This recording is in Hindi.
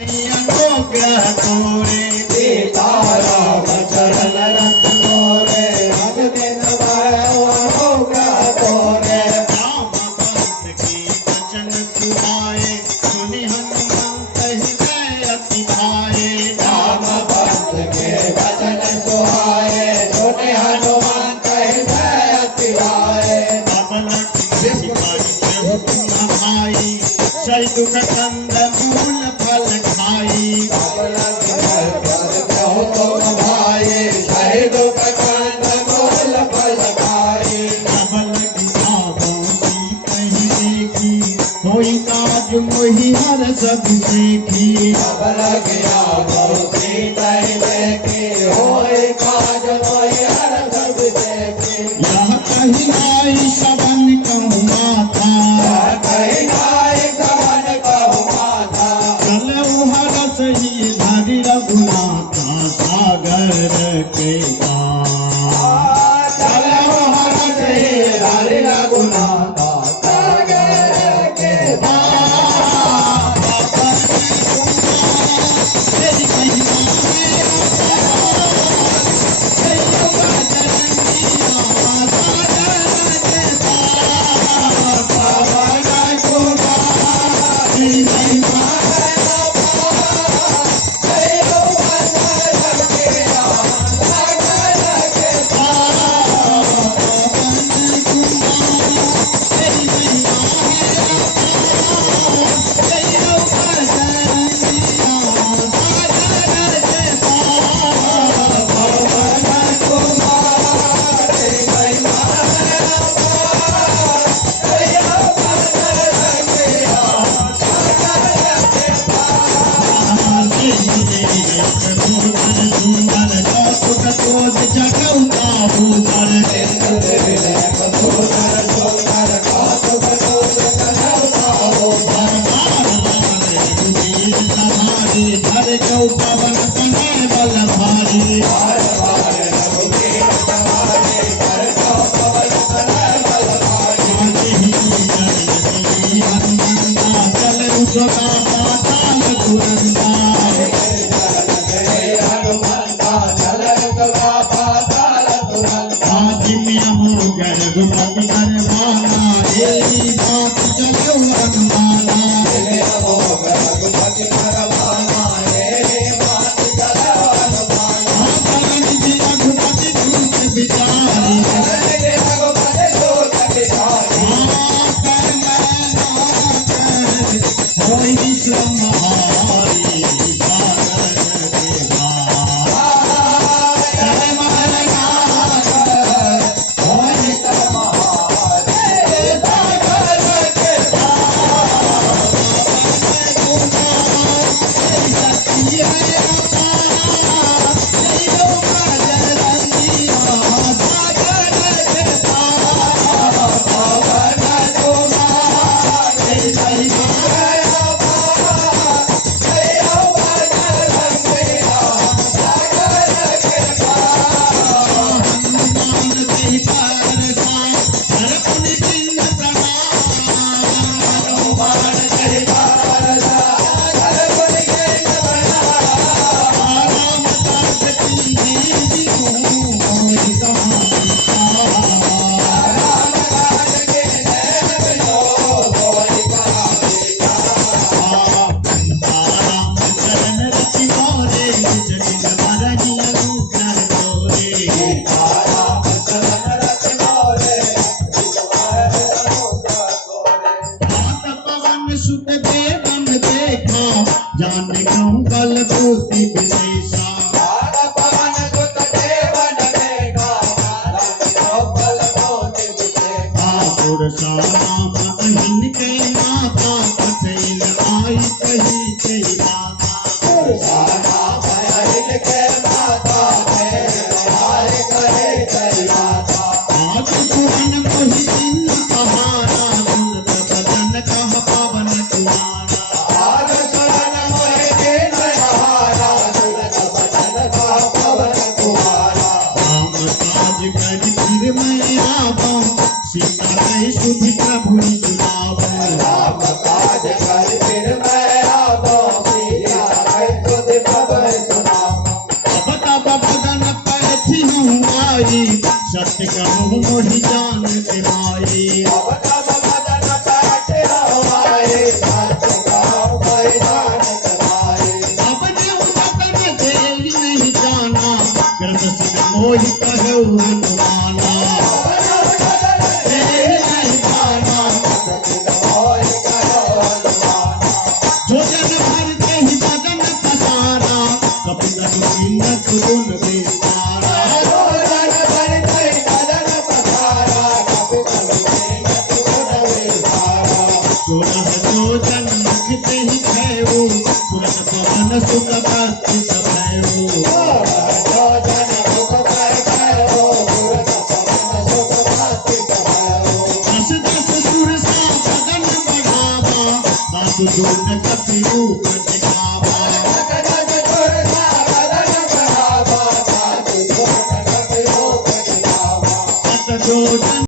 अनुग्रह तोरे सीताराम चरण रत्न मोरे आज दिन भयो अनुग्रह तोरे राम भक्त के वचन सुहाए सुनि हनुमंत हृदय अति भाए राम भक्त के वचन सुहाए सुनि हनुमंत हृदय अति भाए भाई सही दुख कंद मूल फल खाई भाई सही दुख कंद मूल फल खाई कोई काज मोहि हर सब सीखी गया होए काज मोहि हर सब देखी यह कही आई शवन कहूँ माथा कहीं गाय कवन कहु माता चलऊ हरस ही धरि रघुनाथा सागर के पार चलो हर से हरि रघुनाथा सागर के पवन कने बल भारी चल पाताल तुरंता रघुपति करवाना तेरी बात चलो अनुमाना रघुपति करवाना तेरी बात चलो अनुमाना रघुपति दूत विचारी रघुपति दूत विचारी कोई विश्रम हारी जाने क्यों बल भूति विशेषा पवन सुत देवन देखा बल भूति विशेषा पुरुषा नाम अहिन के माता कठिन आई कही के माता पुरुषा नाम अहिन के माता आए कहे कही माता आज भुवन मोहि दिन कहाना सुनत बदन कह पवन कुमारा आज सुरन मोहि दिन कहाना सुनत बदन कह पवन कुमारा राम काज करि फिर मैं आवा सीता कहि सुधि प्रभु सुनावा राम काज कर फिर मैं आवा सीता पवन सुख पाती भयो दस दस सुर सा गगन बढ़ावा दस दून कपि रूप दिखावा जो